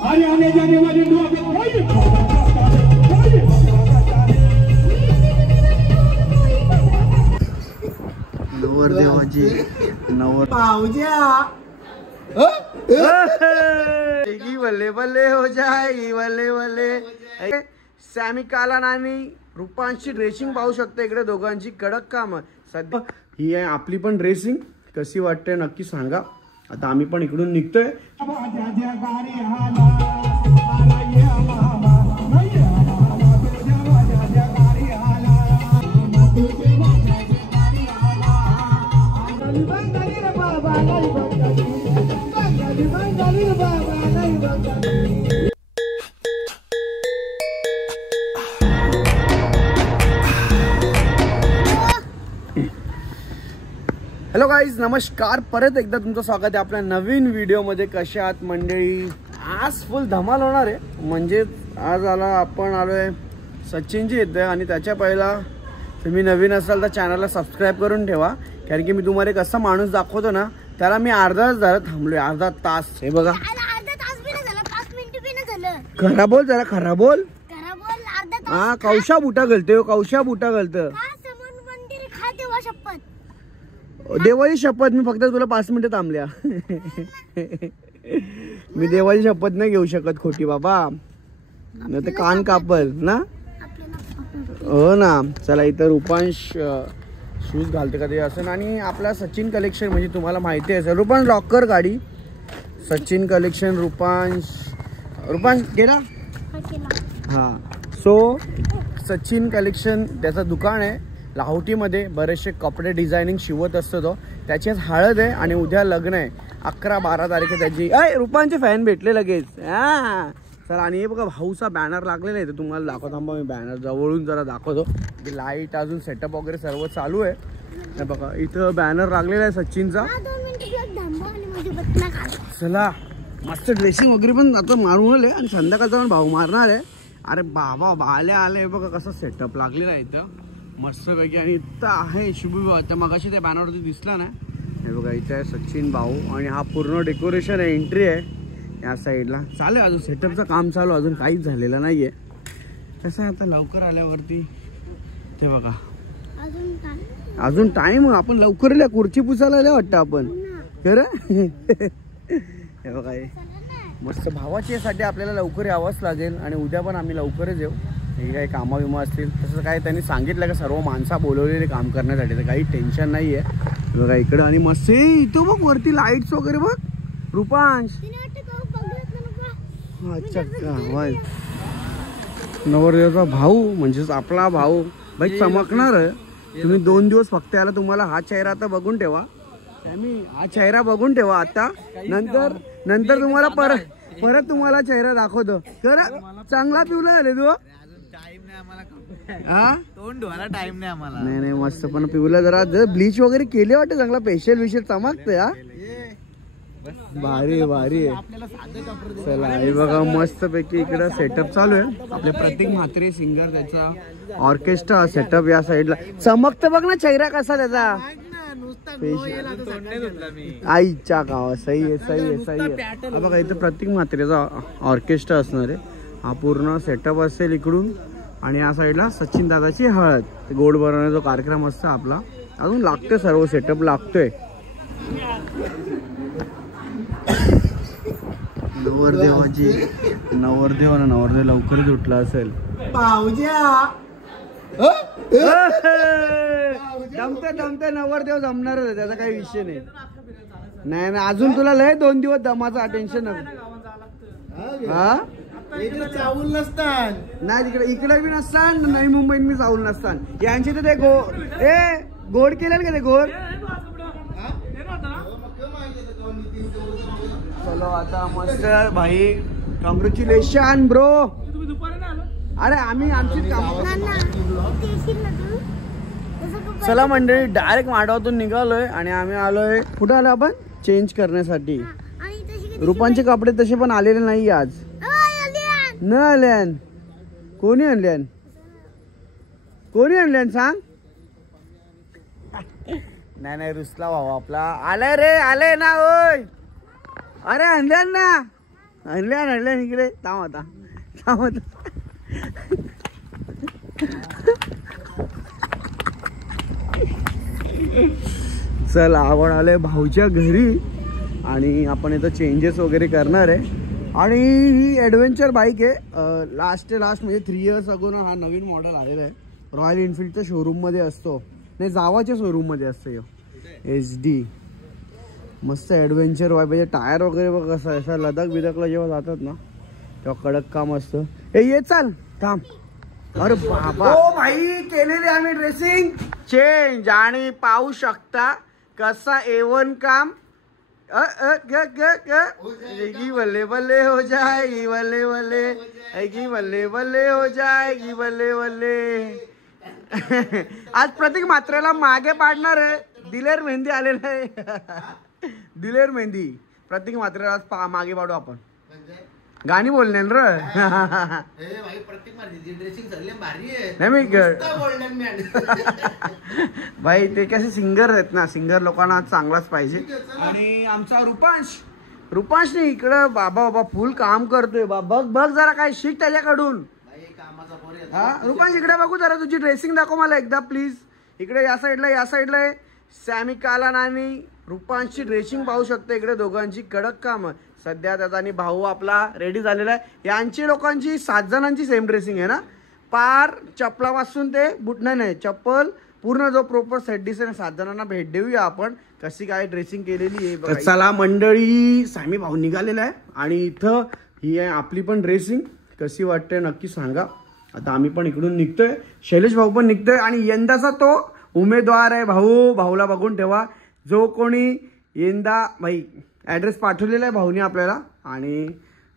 आणि आने जाने वाली दुआ में कोई नवर देवाची नवर पाऊजा बल्ले बल्ले हो जाएगी बल्ले बल्ले। सॅमी कालन आणि रूपांची ड्रेसिंग पाहू शकता इकडे दोघांची कडक काम सध्या ही आहे आपली पण ड्रेसिंग कशी वाटते नक्की सांगा। आता आम्ही पण इकडून निघतोय। हॅलो गाईज नमस्कार, परत एकदा तुमचं स्वागत आहे आपल्या नवीन व्हिडिओमध्ये। कशा आहात मंडळी? आज फुल धमाल होणार आहे। म्हणजे आज आपण आलोय सचिनजी येते आणि त्याच्या पहिला तुम्ही नवीन असाल तर चॅनलला सबस्क्राईब करून ठेवा, कारण की मी तुम्हाला एक असा माणूस दाखवतो ना त्याला मी अर्धा तास थांबलोय, अर्धा तास। हे बघा खरा बोल, जरा खरा बोल। हा कौशा बुटा घालते हो, कौशा बुटा घालतं देवाची शपथ। मी फक्त तुला 5 मिनिटं थांबल्या मी देवाची शपथ नाही घेऊ शकत खोटी बाबा, नाही तर कान कापल ना। हो ना, चला इथं रूपांश शूज घालते का ते असं। आणि आपला सचिन कलेक्शन म्हणजे तुम्हाला माहिती आहे रूपांश लॉकर गाडी, सचिन कलेक्शन रूपांश गेला हा। सो सचिन कलेक्शन त्याचं दुकान आहे लाहोटीमध्ये, बरेचसे कपडे डिझायनिंग शिवत असतो तो। त्याची हळद आहे आणि उद्या लग्न आहे 11-12 तारीख त्याची। रूपांचे फॅन भेटले लगेच हा चला। आणि हे बघा भाऊचा बॅनर लागलेला आहे, तुम्हाला दाखवतो थांबा, मी बॅनर जवळून जरा दाखवतो। लाईट अजून सेटअप वगैरे सर्व चालू आहे। हे बघा इथं बॅनर लागलेला आहे सचिनचा। चला मस्त ड्रेसिंग वगैरे पण आता मारून आले आणि संध्याकाळचा पण भाऊ मारणार आहे। अरे बाबा बाले आले बघा कसं सेटअप लागलेला आहे इथं मस्तपैकी। आणि इथं आहे शुभ आता मगाशी त्या बॅनरवरती दिसला ना, हे बघा इथे आहे सचिन भाऊ आणि हा पूर्ण डेकोरेशन आहे, एंट्री आहे या साईडला। चालेल अजून सेटअपचं काम चालू, अजून काहीच झालेलं नाही आहे। कसं आहे आता लवकर आल्यावरती ते बघा अजून टाईम, आपण लवकर आल्या खुर्ची पुसायला आल्या वाटतं आपण खरं हे बघा मस्त भावाच्या साठी आपल्याला लवकर यावंच लागेल आणि उद्या पण आम्ही लवकरच येऊ। हे काही कामा विमा असतील तसं काय त्यांनी सांगितलं का सर्व माणसा बोलवलेले काम करण्यासाठी, तर काही टेन्शन नाही आहे। बघा इकडं आणि मस्त इथं बघ वरती लाईट्स वगैरे बघ रूपांश। अच्छा नवरदेवाचा भाऊ म्हणजेच आपला भाऊ भाई चमकणार आहे। तुम्ही 2 दिवस फक्त याला तुम्हाला हा चेहरा आता बघून ठेवा, हा चेहरा बघून ठेवा आता, नंतर तुम्हाला परत तुम्हाला चेहरा दाखवतो। खरं चांगला पिवला आले तू हा तोंड धुवायला टाइम नाही आम्हाला। नाही मस्त पण पिवला जरा ब्लीच वगैरे केले वाटतं चांगला, फेशियल विषय चमकतंय हा भारी भारी आहे। चला हे बघा मस्त पैकी इकडं सेटअप चालू आहे। आपले प्रतीक म्हात्रे सिंगर त्याचा ऑर्केस्ट्रा सेटअप या साईडला चमकतं बघ ना चेहरा कसा त्याचा आईच्या गावा। सही आहे सही आहे सही आहे। बघा इथं प्रतीक म्हात्रेचा ऑर्केस्ट्रा असणार आहे, हा पूर्ण सेटअप असेल इकडून। आणि या साईडला सचिन दादाची हळद, गोड बनवण्याचा कार्यक्रम असतो आपला, अजून लागतोय सर्व सेटअप लागतोय। नवरदेवाची नवरदेव लवकरच उठला असेल दमते नवरदेव जमणारच आहे, त्याचा काही विषय नाही अजून तुला लय 2 दिवस दमाचा टेन्शन नको हा। चावल नसतान नाही इकडे बी नसतान, नवी मुंबईत मी चावल नसतान यांची तर ते गोड केलेलं का ते गोड। चलो आता मस्त भाई, कॉंग्रॅच्युलेशन ब्रो। अरे आम्ही आमची चला मंडळी डायरेक्ट माडवातून निघालोय आणि आम्ही आलोय कुठे आलो आपण चेंज करण्यासाठी। रूपांचे कपडे तसे पण आलेले नाही आज न आल्यान, कोणी आणल्यान सांग। नाही रुसला भाऊ आपला आलाय रे, आलाय ना होय। अरे आणल्यान ना आणल्या इकडे थांब आता चल आपण आलोय भाऊच्या घरी आणि आपण इथं चेंजेस वगैरे करणार आहे. आणि ही ॲडव्हेंचर बाईक आहे. लास्ट म्हणजे 3 इयर्स अगोन हा नवीन मॉडेल आलेला आहे. रॉयल एनफिल्डच्या शोरूममध्ये असतो, नाही जावाच्या शोरूममध्ये असतो यो HD. मस्त ॲडव्हेंचर वाईब म्हणजे टायर वगैरे बघ कसं आहे. लदाख बिदाखला जेव्हा जातात ना तेव्हा कडक काम असतं. हे ये चाल थांब. अरे बाबा ओ भाई केलेली आम्ही ड्रेसिंग चेंज आणि पाहू शकता कसा A1 काम. बल्ले बल्ले हो जाएगी बल्ले बल्ले ऐगी बल्ले बल्ले हो जाएगी बल्ले बल्ले. आज प्रतीक मात्रेला मागे पाडणार आहे. दिलेर मेहंदी आलेला आहे. दिलेर मेहंदी प्रतीक मात्रेला आज मागे पाडू आपण. गाणी बोलणे र भाई ते कसे सिंगर आहेत ना, सिंगर लोकांना चांगलाच पाहिजे. आणि आमचा रुपांशने इकडं बाबा फुल काम करतोय. बघ जरा काय शिक त्याच्याकडून. हा रुपांश इकडे बघू जरा, तुझी ड्रेसिंग दाखव मला एकदा प्लीज. इकडे या साईडला आहे सॅमी कालन आणि रुपांशची ड्रेसिंग पाहू शकतो. इकडे दोघांची कडक काम सध्या त्याचा आणि भाऊ आपला रेडी झालेला आहे. यांची लोकांची 7 जणांची सेम ड्रेसिंग आहे ना. पार चप्पलापासून ते बुटणं नाही चप्पल पूर्ण जो प्रॉपर सेट दिसेल. 7 जणांना भेट देऊया आपण कशी काय ड्रेसिंग केलेली आहे. चला मंडळी सॅमी भाऊ निघालेला आहे आणि इथं ही आहे आपली पण ड्रेसिंग. कशी वाटते नक्की सांगा. आता आम्ही पण इकडून निघतोय, शैलेश भाऊ पण निघतोय आणि यंदाचा तो उमेदवार आहे. भाऊला बघून ठेवा. जो कोणी यंदा भाई ॲड्रेस पाठवलेला आहे भाऊनी आपल्याला आणि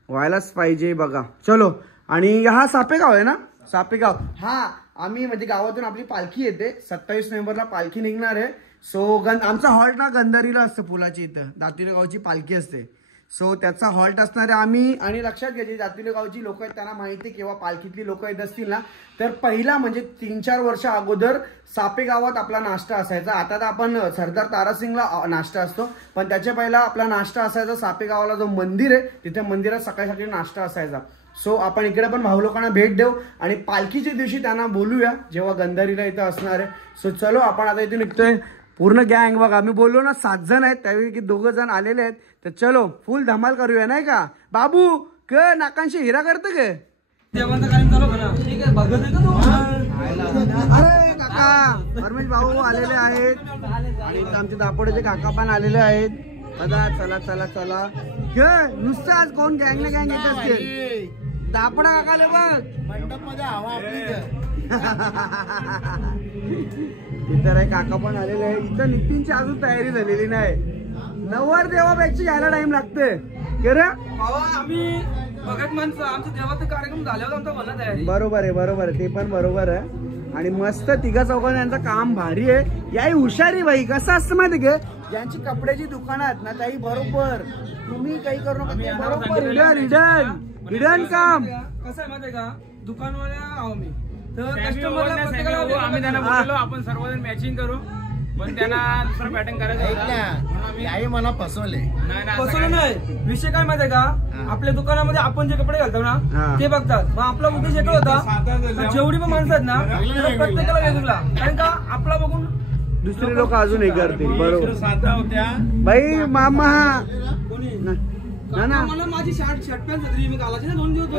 व्हायलाच पाहिजे बघा. चलो आणि हा सापेगाव आहे ना, सापेगाव. हा आम्ही म्हणजे गावातून आपली पालखी येते 27 नोव्हेंबरला पालखी निघणार आहे. सो आमचा हॉल्ट ना गंधारीला असतं पुलाची इथं. दातिले गावची पालखी असते. सो त्याचा हॉल्ट असणार आहे आम्ही. आणि लक्षात घ्यायचे दातिले गावची लोक आहेत त्यांना माहिती किंवा पालखीतली लोक येत असतील ना तर पहिला म्हणजे 3-4 वर्ष अगोदर सापेगावात आपला नाश्ता असायचा. आता तर आपण सरदार तारासिंगला नाश्ता असतो पण त्याच्या पहिला आपला नाश्ता असायचा सापेगावाला जो मंदिर आहे तिथे मंदिरात सकाळी नाश्ता असायचा. सो आपण इकडे पण भाऊ लोकांना भेट देऊ आणि पालखीच्या दिवशी त्यांना बोलूया जेव्हा गंधारीला इथं असणार आहे. सो चलो आपण आता इथे निघतोय. पूर्ण गँग बघा मी बोललो ना 7 जण आहेत त्यापैकी 2 जण आलेले आहेत. तर चलो फुल धमाल करूया नाही का. बाबू नाकांशी हिरा करतं ग. अरे काका परमेश भाऊ आलेले आहेत आणि आमचे दापोडेचे काका पण आलेले आहेत. दादा चला चला चला नुसतं आज कोण गँग ना गँग येत असते. दापोडा काकाले बघ मंडप मध्ये हवा इतर काका पण आलेले आहे. इथं नितीनची अजून तयारी झालेली नाही. नवर देवापेक्षा यायला टाइम लागते. आम्ही बघत माणसं आमच्या देवाचा कार्यक्रम झाल्यावर आमचा मला तयारी. बरोबर आहे ते पण बरोबर आहे. आणि मस्त 3-4 यांचं काम भारी आहे. याही हुशारी बाई कसं असतं माहिती घे ज्यांची कपड्याची दुकानं आहेत ना त्याही बरोबर तुम्ही काही करू नका बरोबर हिडन काम. कसं आहे माहिती का दुकानवाल्या आहो मी तर कस्टमरला आम्ही त्यांना बोललो आपण सर्वजण मॅचिंग करू पण त्यांना दुसरा पॅटर्न करायचं. मला फसवलं नाही. विषय काय माहितीये का आपल्या दुकानामध्ये आपण जे कपडे घालतो ना ते बघतात. मग आपला उद्देश एक होता जेवढी पण माणसं आहेत ना प्रत्येकाला वेगवेगळा कारण का आपला बघून दुसरे लोक अजून हे करतील. बरोबर बाई मामा मला माझी शर्ट पॅन्ट होती मी घालायची ना 2 दिवस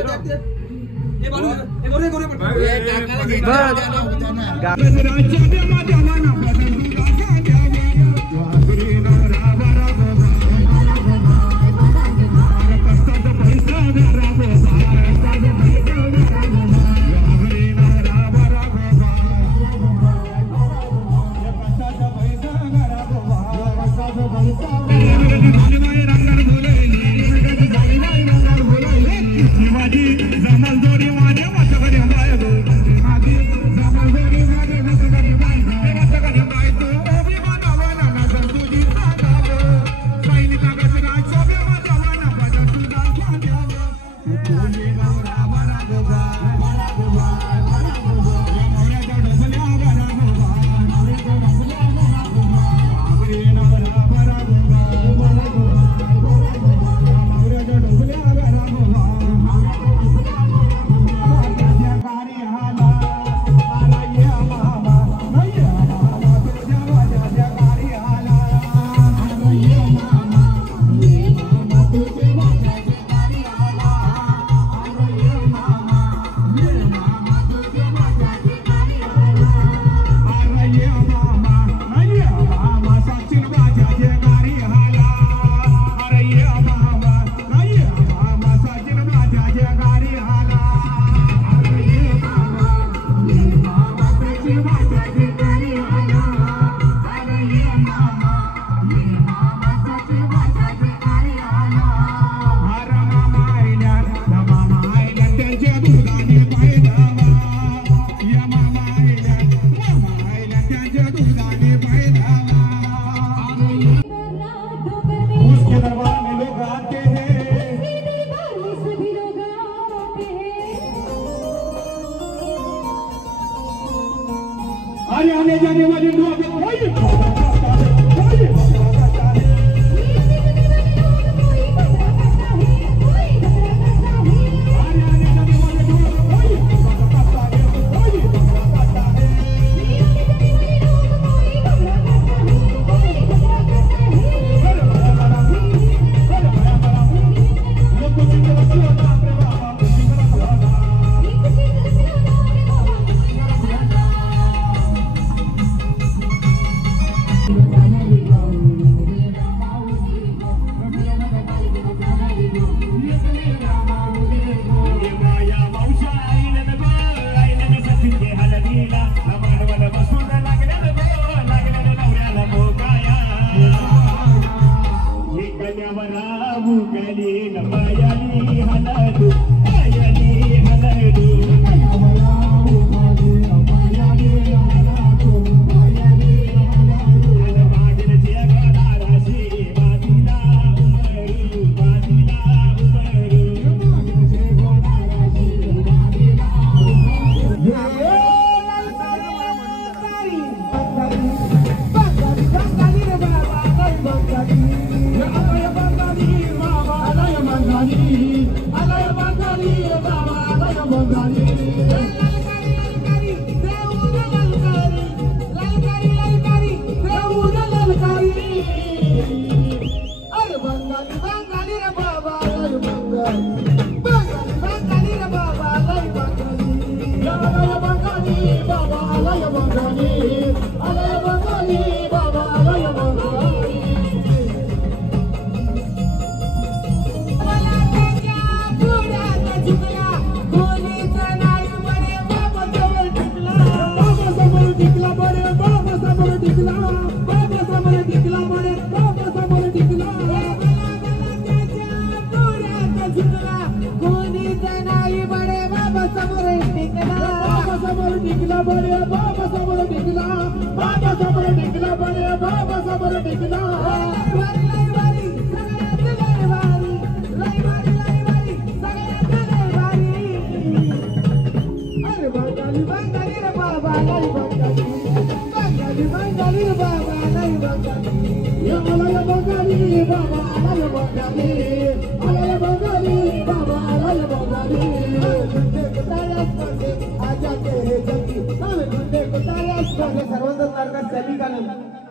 अरे आने जाने वाली दुआ पे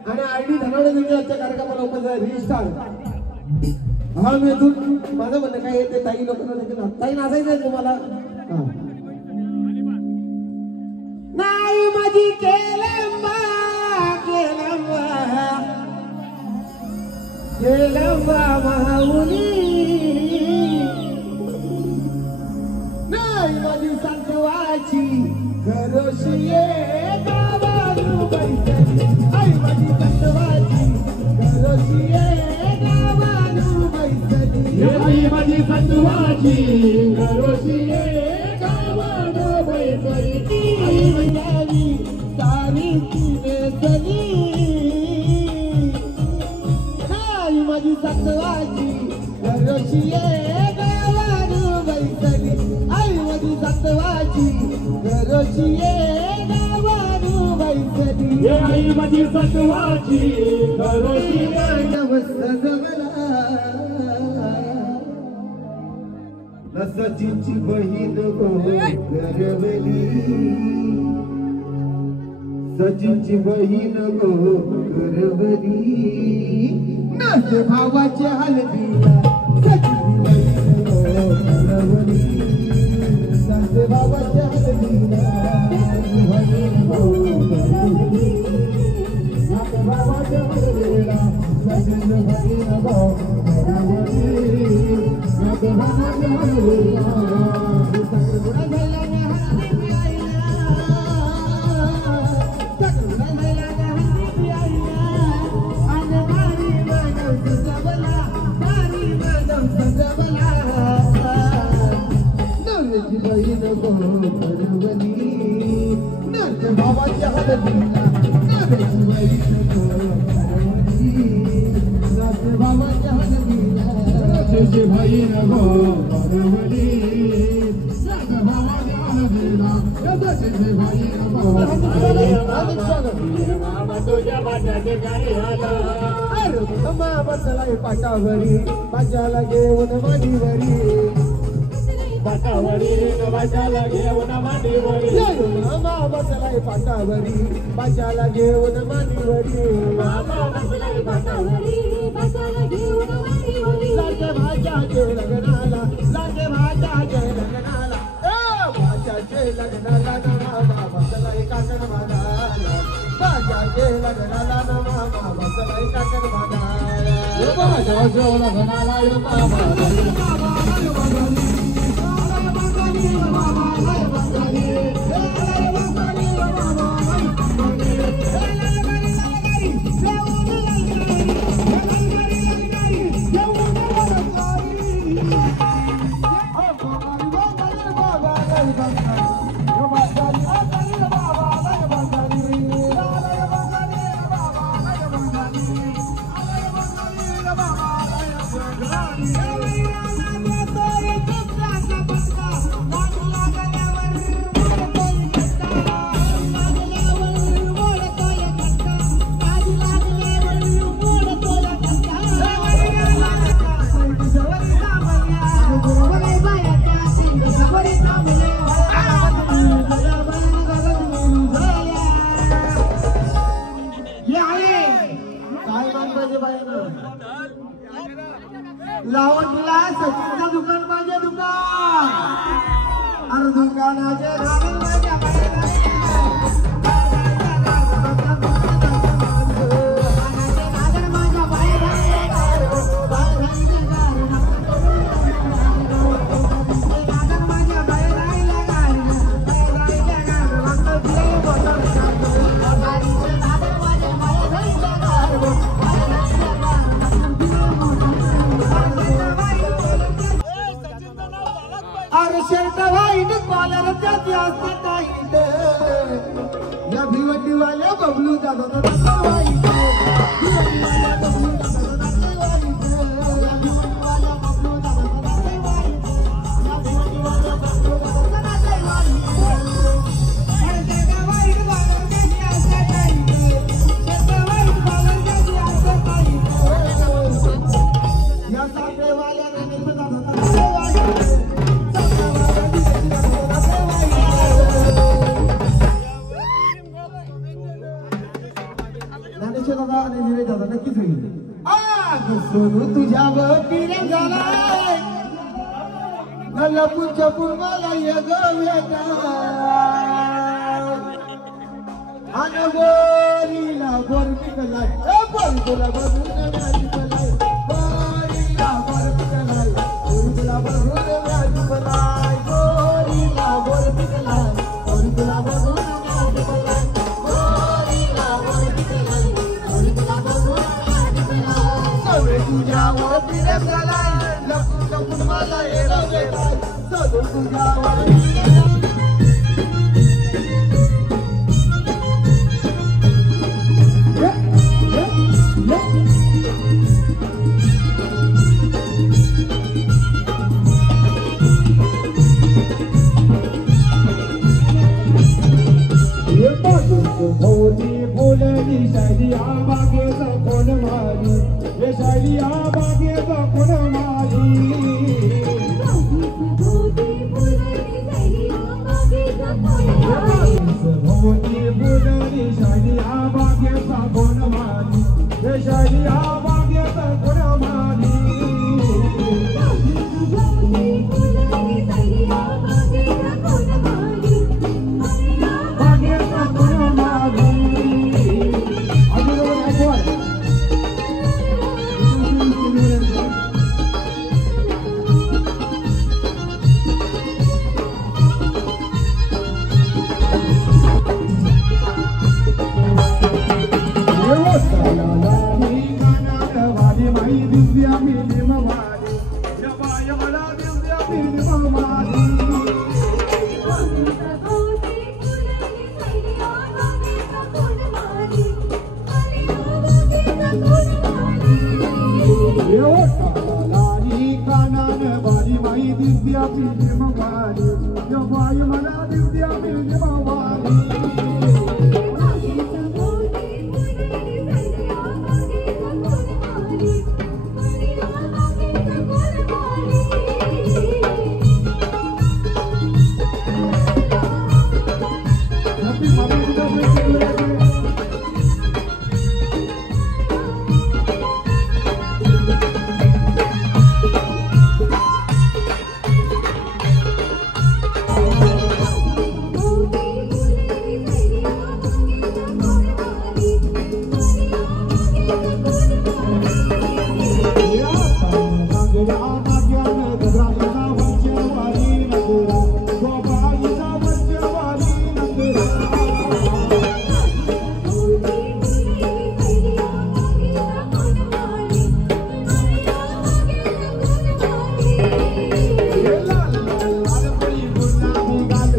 आणि आयडी धनवड्याच्या कार्यक्रमाला उपस्थित रिस्टार हा मेथून माझं म्हणणं काय येते ताई लोकांना ताई नाचायचं तुम्हाला नाही माझी केलंबा माऊली नाही माझी संतवाची घरोशी गावानु बैसली आई माझी संतवाची घरोशी गावानु बैसली आई माझी संतवाची घरोशी गावानु बैसली आई माझी सारी बेसली आई माझी संतवाची घरोशी गावानु बैसली आई माझी संतवाची घरोशी गावानु बैसली आई माझी संतवाची घरोशी सजवला सचिनची बहीण गो गरवली सचिनची बहीण गो गरवली नाच भावाच्या हलदीला सचिनची बहीण गो गरवली नाच भावाच्या हलदीला बहीण गो गरवली नाच भावाच्या हलदीला सचिनची बहीण गो गरवली नाच भावाच्या हलदीला भावाच्या हलदीला भावाच्या हलदीला बहीण गो गरवली भावाच्या हलदीला बहीण गो मा बसलाय पाटावरी बाजाला घेऊन माडीवरी पाटावरी बाजाला घेऊन माडीवरी मा बसलाय पाटावरी बाजाला घेऊन माडीवरी लागे भाज्याचे लग्नाला लागे भाज्याचे लग्नाला भाज्याचे लग्नाला मामा बसलाय काकण मागाला भाज्याचे लग्नाला मामा बसलाय काकण मागाला भाज्याचे लग्नाला मामा लावणला सचिनचं दुकान माझे दुकान आणि दुकानाचे नाव माझ्या शर्ट वाईट कॉलर त्याची असत वाईट या भिवटीवाल्या बबलू दादा वाईट दादा नक्कीच होईल सोनू तुझ्या पिढ्या झालाय लपून छपून मला ये गोव्याचा आणि बोरीला बोर पिकलाय बोरीला बघून व्याज पलाय बोरीला बोर पिकलाय बोरीला बघून व्याज पलाय बोरीला बोर पिकलाय बोरीला बघून व्याज पलाय बोरीला बोर पिकलाय बोरीला बघून व्याज पलाय तुझ्यावर पिढ्या झालाय लपून छपून मला ये गोव्याचा सोनू तुझ्यावर भोवती बोलली शायरी बागेचा कोण मारी हे शायरी बागेचा कोण मारी भोवती बोलली शायरी बागेचा कोण मारी हे शायरी बागेचा कोण मारी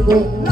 Guru